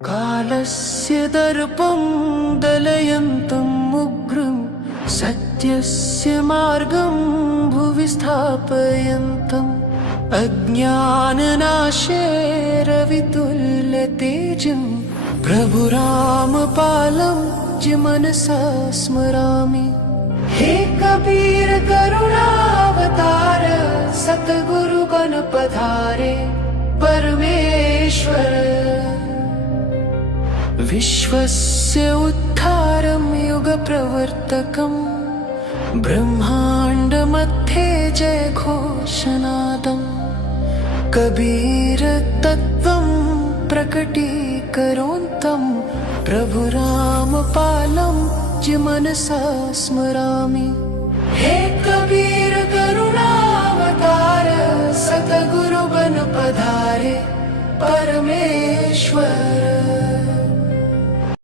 कालस्य दर्पं दलयन्तम् उग्रं सत्यस्य मार्गं भुवि स्थापयन्तम् अज्ञाननाशे रवितुल्यतेजं प्रभुरामपालं च मनसा स्मरामि। हे कबीर करुणावतार सतगुरु गणपधारे परमेश्वर, विश्वस्य उद्धारं युगप्रवर्तकं ब्रह्माण्डमध्ये जयघोषनादं कबीर तत्त्वं प्रकटीकरोन्तं प्रभुरामपालं च मनसा स्मरामि। हे कबीर करुणावतार सतगुरु गणपधारे परमेश्वर।